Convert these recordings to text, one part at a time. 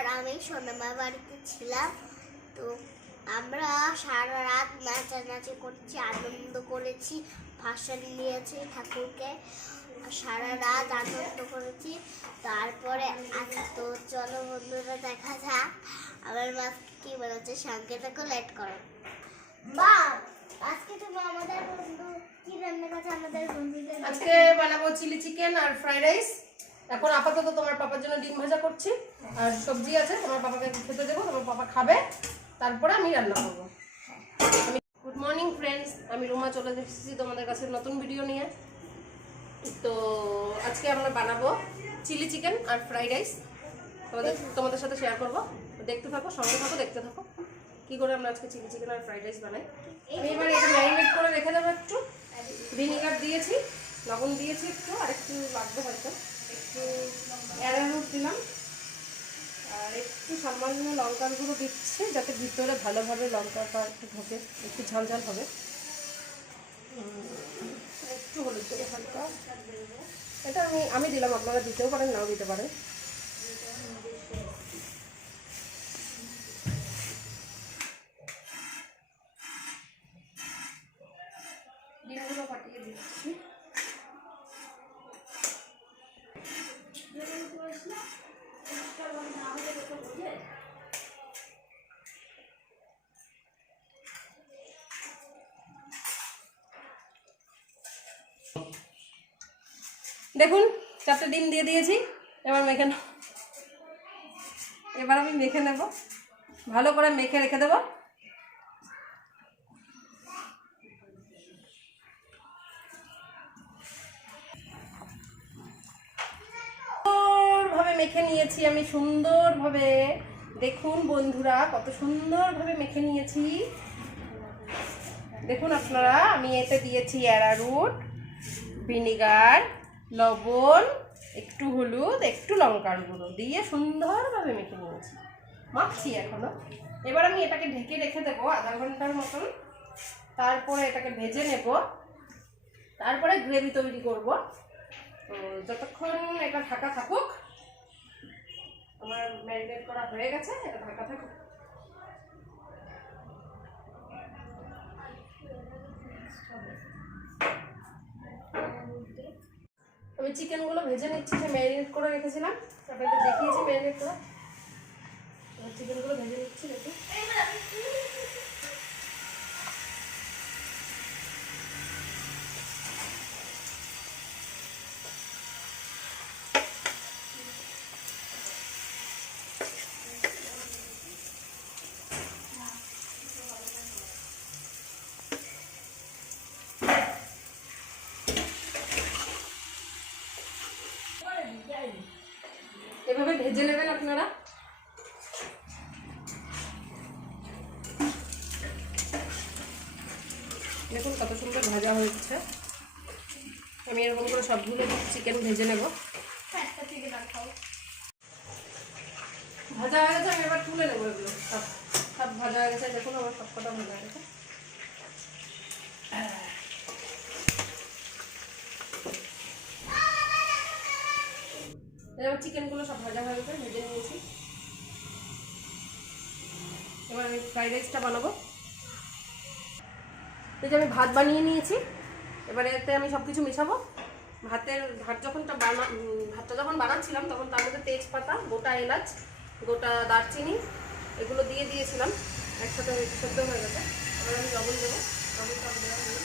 আর আমি সোনামার বাড়িতে ছিলাম। তো আমরা সারা রাত নাচানাচি করছি, আনন্দ করেছি, ভাসান নিয়েছি ঠাকুরকে, সারা রাত আনন্দ করেছি। তারপরে তো চলো বন্ধুরা দেখা যাক আমার মা কি বলেছে। সঙ্গে থেকে লেট করো মা। আজকে তুমি আমাদের বন্ধু কি রান্না করেছে? আমাদের বন্ধুদের আজকে বানাবো চিলি চিকেন আর ফ্রাইড রাইস। এখন আপাতত তোমার পাপার জন্য ডিম ভাজা করছি, আর সবজি আছে, তোমার পাপাকে খেতে দেবো, তোমার পাপা খাবে, তারপরে আমি রান্না করবো। গুড মর্নিং ফ্রেন্ডস, আমি রুমা চলে এসেছি তোমাদের কাছে নতুন ভিডিও নিয়ে। তো আজকে আমরা বানাবো চিলি চিকেন আর ফ্রাইড রাইস, তোমাদের সাথে শেয়ার করবো। দেখতে থাকো, সঙ্গে থাকো, দেখতে থাকো কি করে আমরা আজকে চিলি চিকেন আর ফ্রাইড রাইস বানাই। আমি এবার এটা ম্যারিনেট করে রেখে দেবো। একটু ভিনিগার দিয়েছি, লবণ দিয়েছি একটু, আর একটু লাগবে হয়তো, একটু অ্যারারুট দিলাম, আর একটু সামান্য লঙ্কার গুঁড়ো দিচ্ছি যাতে ভিতরে ভালোভাবে লঙ্কাটা একটু ঢোকে, একটু ঝাল ঝাল হবে। একটু হলুদ দেবো হালকা, এটা আমি দিলাম, আপনারা দিতেও পারেন, নাও দিতে পারেন। ডিমগুলো ফাটিয়ে দিচ্ছি। দেখুন 4টে ডিম দিয়ে দিয়েছি, এবার আমি মেখে নেব, ভালো করে মেখে রেখে দেবো। সুন্দরভাবে মেখে নিয়েছি আমি, সুন্দরভাবে। দেখুন বন্ধুরা, কত সুন্দরভাবে মেখে নিয়েছি। দেখুন আপনারা, আমি এতে দিয়েছি অ্যারারুট, ভিনিগার, লবণ, একটু হলুদ, একটু লঙ্কার গুঁড়ো দিয়ে সুন্দরভাবে মেখে নিয়েছি, মাখছি এখনো। এবার আমি এটাকে ঢেকে রেখে দেবো আধা ঘন্টার মতন, তারপরে এটাকে ভেজে নেব, তারপরে গ্রেভি তৈরি করব। তো যতক্ষণ এটা ঢাকা থাকুক, আমার ম্যারিনেট করা হয়ে গেছে, এটা ঢাকা থাকুক। আমি চিকেনগুলো ভেজে নিচ্ছি, যে ম্যারিনেট করে রেখেছিলাম, আপনাদের দেখিয়েছি ম্যারিনেট করা। চিকেনগুলো ভেজে নিচ্ছি, দেখুন। এভাবে ভেজে নেবেন আপনারা। দেখুন কত সুন্দর ভাজা হচ্ছে। আমি এরকম করে সবগুলো চিকেন ভেজে নেব। ভাজা হয়ে গেছে, আমি এবার তুলে নেবো এগুলো। সব ভাজা হয়ে গেছে, দেখুন আমার সব কটা ভাজা হয়ে গেছে। এবার চিকেনগুলো সব ভাজা হয়ে গেছে, ভেজে নিয়েছি। এবার আমি ফ্রাইড রাইসটা বানাবো। এই যে আমি ভাত বানিয়ে নিয়েছি, এবার এতে আমি সব কিছু মেশাবো। ভাতটা যখন বানাচ্ছিলাম তখন তার মধ্যে তেজপাতা, গোটা এলাচ, গোটা দারচিনি এগুলো দিয়ে দিয়েছিলাম, একসাথে সেদ্ধ হয়ে গেছে। এবার আমি লবণ দেবো, লবণটা দেওয়া হলো,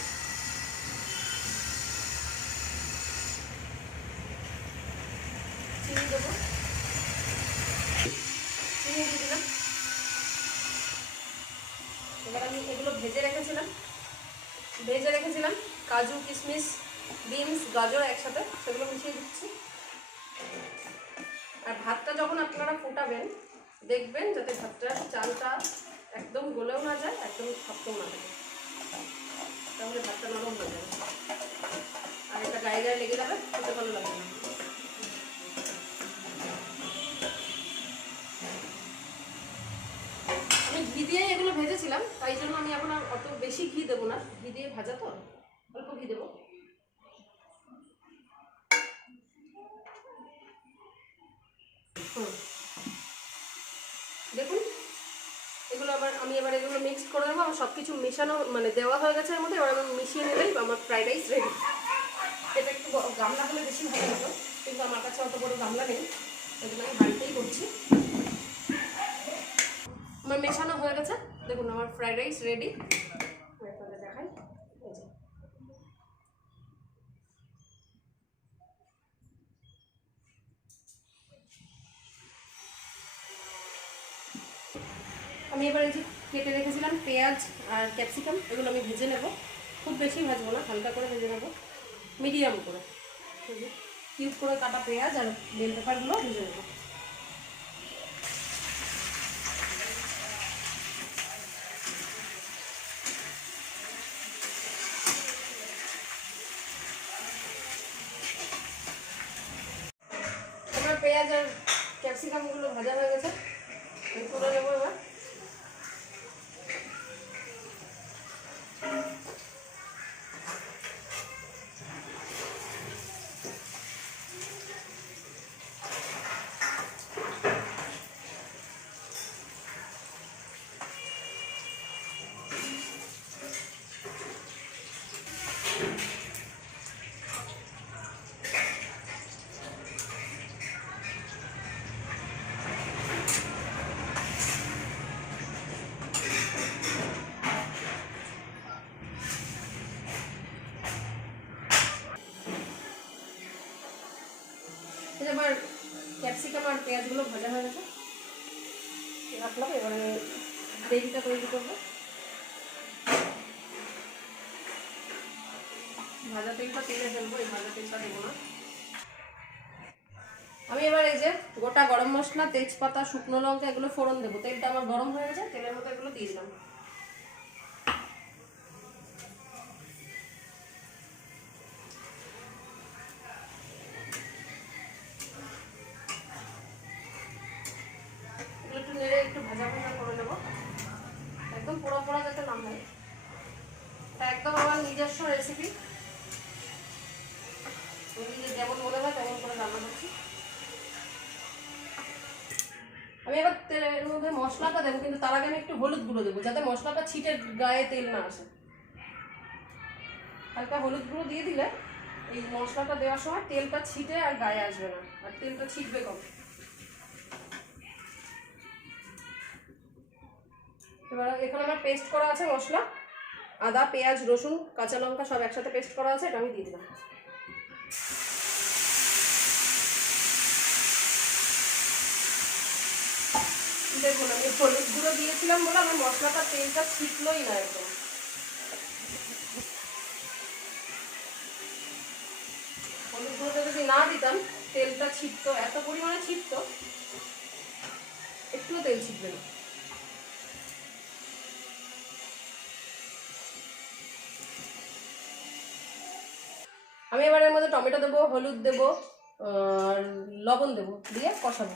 চিনি দেবো, চিনি দিয়ে দিলাম। এবার আমি এগুলো ভেজে রেখেছিলাম কাজু, কিশমিশ, বিনস, গাজর একসাথে, সেগুলো মিশিয়ে দিচ্ছি। আর ভাতটা যখন আপনারা ফোটাবেন, দেখবেন যাতে চালটা একদম গলেও না যায়, একদম শক্তও না থাকে, তাহলে ভাতটা নরম হয়ে যাবে, আর এটা গায়ে গায়ে লেগে যাবে, খেতে ভালো লাগবে না। আমি ঘি দিয়ে এগুলো ভেজেছিলাম, তাই জন্য আমি এখন আর অত বেশি ঘি দেবো না, ঘি দিয়ে ভাজা তো, অল্প ঘি দেবো। আমি এবার এগুলো মিক্স করে দেবো। আমার সব কিছু মেশানো মানে দেওয়া হয়ে গেছে এর মধ্যে। এবার আমি মিশিয়ে নিলেই আমার ফ্রাইড রাইস রেডি। এটা একটু গামলা হলে বেশি ভালো হতো, কিন্তু আমার কাছে অত বড় গামলা নেই, ওই জন্য আমি বাড়িতেই করছি। আমার মেশানো হয়ে গেছে, দেখুন আমার ফ্রাইড রাইস রেডি। দেখাই, আমি এবার এই যে কেটে রেখেছিলাম পেঁয়াজ আর ক্যাপসিকাম, এগুলো আমি ভেজে নেব। খুব বেশি ভাজবো না, হালকা করে ভেজে নেব, মিডিয়াম করে। কিউব করে কাটা পেঁয়াজ আর বেল পেপারগুলো ভেজে নেব। এবার পেঁয়াজ আর ক্যাপসিকামগুলো ভাজা হয়ে গেছে, তুলে নেবো এবার। এবার ক্যাপসিকাম আর পেঁয়াজগুলো ভাজা হয়ে গেছে, রাখলাম। এবার আমি গ্রেভিটা তৈরি করবো। ভাজা তেলটা তেলে ফেলবো, এই ভাজা তেলটা দেবো না। আমি এবার এই যে গোটা গরম মশলা, তেজপাতা, শুকনো লঙ্কা এগুলো ফোড়ন দেবো। তেলটা আমার গরম হয়ে গেছে, তেলের মধ্যে এগুলো দিয়ে দিলাম। এগুলো একটু নেড়ে একটু ভাজা ভাজা করে নেবো, একদম পোড়া পোড়া যাতে না হয়। এটা একদম আমার নিজস্ব রেসিপি, যেমন মনে হয় তেমন করে রান্না করছি। আমি এবার তেলের মধ্যে মশলাটা দেবো, কিন্তু তার আগে আমি একটু হলুদ গুঁড়ো দেবো, যাতে মশলাটা ছিটে গায়ে তেল না আসে। হালকা হলুদ গুঁড়ো দিয়ে দিলে এই মশলাটা দেওয়ার সময় তেলটা ছিটে আর গায়ে আসবে না, আর তেলটা ছিটবে কম। এবার এখানে আমার পেস্ট করা আছে মশলা, আদা, পেঁয়াজ, রসুন, কাঁচা লঙ্কা সব একসাথে পেস্ট করা আছে, এটা আমি দিয়ে দিলাম। দেখুন আমি হলুদ গুঁড়ো দিয়েছিলাম বলে আমার মশলাটা তেলটা ছিটলোই না একদম। হলুদ গুঁড়োটা যদি না দিতাম তেলটা ছিটতো, এত পরিমাণে ছিটতো, একটুও তেল ছিটবে না। আমি এবার এর মধ্যে টমেটো দেবো, হলুদ দেবো, আর লবণ দেবো, দিয়ে কষাবো।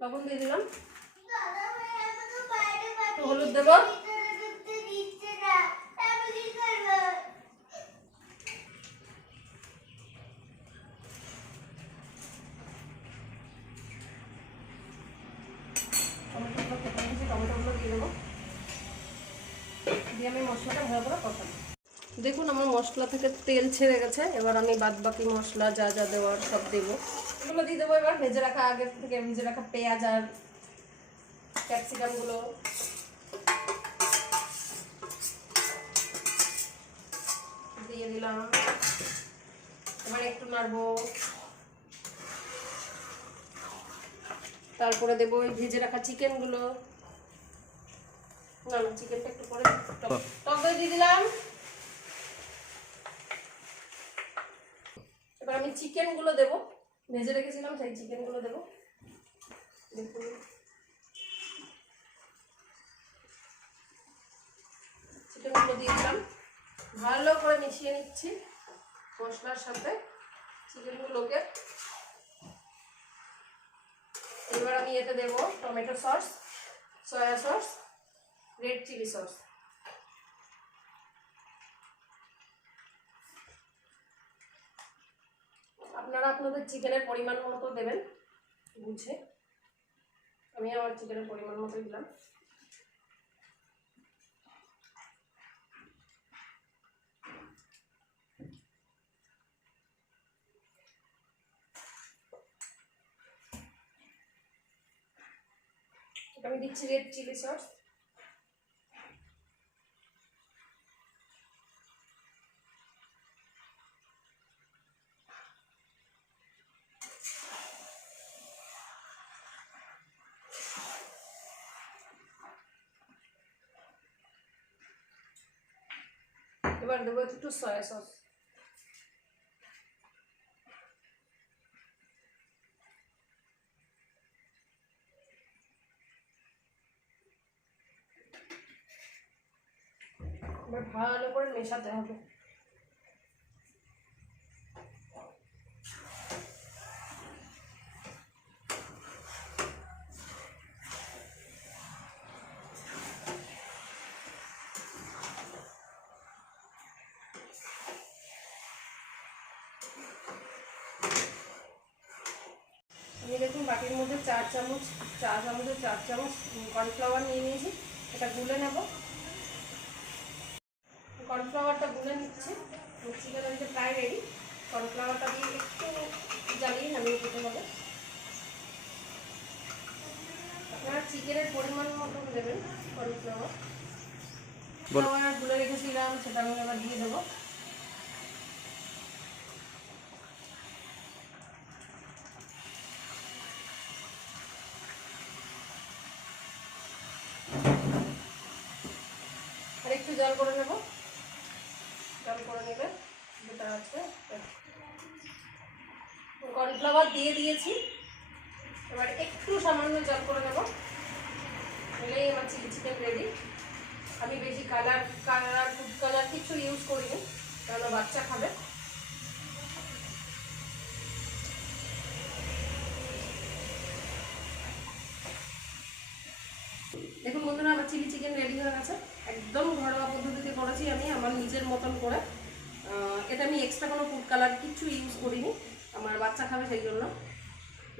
লবণ দিয়ে দিলাম, হলুদ দেবো, টমেটোগুলো দিয়ে দেবো, দিয়ে আমি মশলাটা ভালো করে কষাবো। দেখুন আমার মশলা থেকে তেল ছেড়ে গেছে, এবার আমি বাদ বাকি মশলা যা যা দেওয়ার সব দেবো, এগুলো দিয়ে দেবো। এবার ভেজে রাখা, আগে থেকে ভেজে রাখা পেঁয়াজ আর ক্যাপসিকামগুলো দিয়ে দিলাম। এবার একটু নাড়বো, তারপরে দেবো ওই ভেজে রাখা চিকেনগুলো। না না, চিকেনটা একটু পরে, টক দই দিয়ে দিলাম। এবার আমি চিকেনগুলো দেবো, ভেজে রেখেছিলাম সেই চিকেনগুলো দেবো। দেখুন চিকেনগুলো দিয়ে দিলাম, ভালো করে মিশিয়ে নিচ্ছি মশলার সাথে চিকেনগুলোকে। এবার আমি এতে দেবো tomato sauce, soya sauce, red chilli sauce. আপনাদের চিকেনের পরিমাণ মতো দেবেন বুঝে। আমি আমার চিকেনের পরিমাণ মতো দিলাম। আমি দিচ্ছি রেড চিলি সস। এবার দেবো একটু সয়া সস। এবার ভালো করে মেশাতে হবে। আমি দেখুন বাটির মধ্যে 4 চামচের 4 চামচ কর্নফ্লাওয়ার নিয়ে নিয়েছি। এটা গুলে নেব। কর্নফ্লাওয়ারটা গুলে নিচ্ছি। চিকেন হচ্ছে প্রায় রেডি। কর্নফ্লাওয়ারটা দিয়ে একটু জ্বালিয়ে নামিয়ে দিতে হবে। আপনারা চিকেনের পরিমাণ মতো দেবেন কর্নফ্লাওয়ার। কর্নফ্লাওয়ার গুলে রেখেছিলাম, সেটা আমি এবার দিয়ে দেবো। আর একটু জল করে নেব। জল করে নেবে যেটা আছে। কর্নফ্লাওয়ার দিয়ে দিয়েছি। এবার একটু সামান্য জল করে নেব, হলেই আমার চিলি চিকেন রেডি। আমি বেশি ফুড কালার কিছু ইউজ করিনি, কারণ বাচ্চা খাবে। দেখুন বন্ধুরা, আমার চিলি চিকেন রেডি হয়ে গেছে। একদম ঘরোয়া পদ্ধতিতে করেছি আমি আমার নিজের মতন করে। এটা আমি এক্সট্রা কোনো ফুড কালার কিছু ইউজ করিনি, আমার বাচ্চা খাবে সেই জন্য।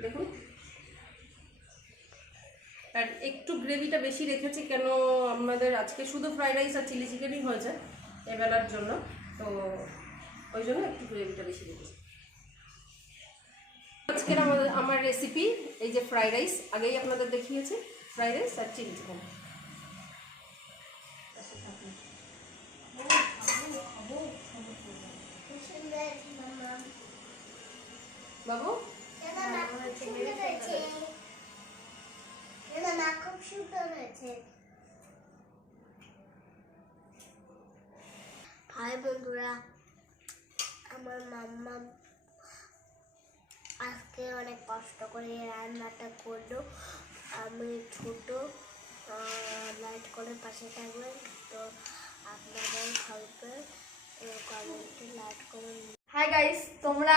দেখুন, আর একটু গ্রেভিটা বেশি রেখেছি, কেন আমাদের আজকে শুধু ফ্রাইড রাইস আর চিলি চিকেনই হয়েছে এবেলার জন্য, তো ওই জন্য একটু গ্রেভিটা বেশি রেখেছি। আজকের আমার রেসিপি এই যে ফ্রাইড রাইস, আগেই আপনাদের দেখিয়েছি, ফ্রাইড রাইস আর চিলি চিকেন। বাবু খুব সুন্দর হয়েছে। হাই বন্ধুরা, আমার মাম্মা আজকে অনেক কষ্ট করে রান্নাটা করলো। আমি ছোট, লাইট করে পাশে থাকবেন, তো আপনাদের খাবে কমেন্টে লাইক করুন। হাই গাইস, তোমরা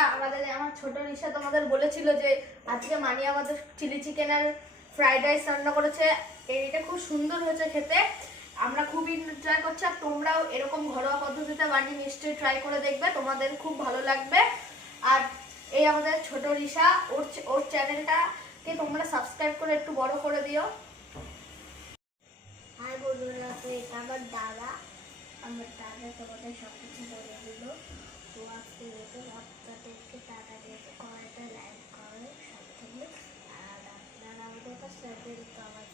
আমার ছোট রিশা তোমাদের বলেছিল যে আজকে মানি আমাদের চিলি চিকেন আর ফ্রাইড রাইস রান্না করেছে। এটা খুব সুন্দর হয়েছে খেতে, আমরা খুবই ট্রাই করছি। আর তোমরাও এরকম ঘরোয়া পদ্ধতিতে বানিয়ে নিশ্চয়ই ট্রাই করে দেখবে, তোমাদের খুব ভালো লাগবে। আর এই আমাদের ছোট রিশা, ওর চ্যানেলটাকে তোমরা সাবস্ক্রাইব করে একটু বড় করে দিও। হাই বন্ধুরা, তো এটা আমার দাদা তোমাদের সব কিছু বলে দিল। তো আজকে আপনাদেরকে টাকা দিয়েছে, কমেন্টে লাইক করে সব থেকে। আর আপনারা আমাদের কাছে আমার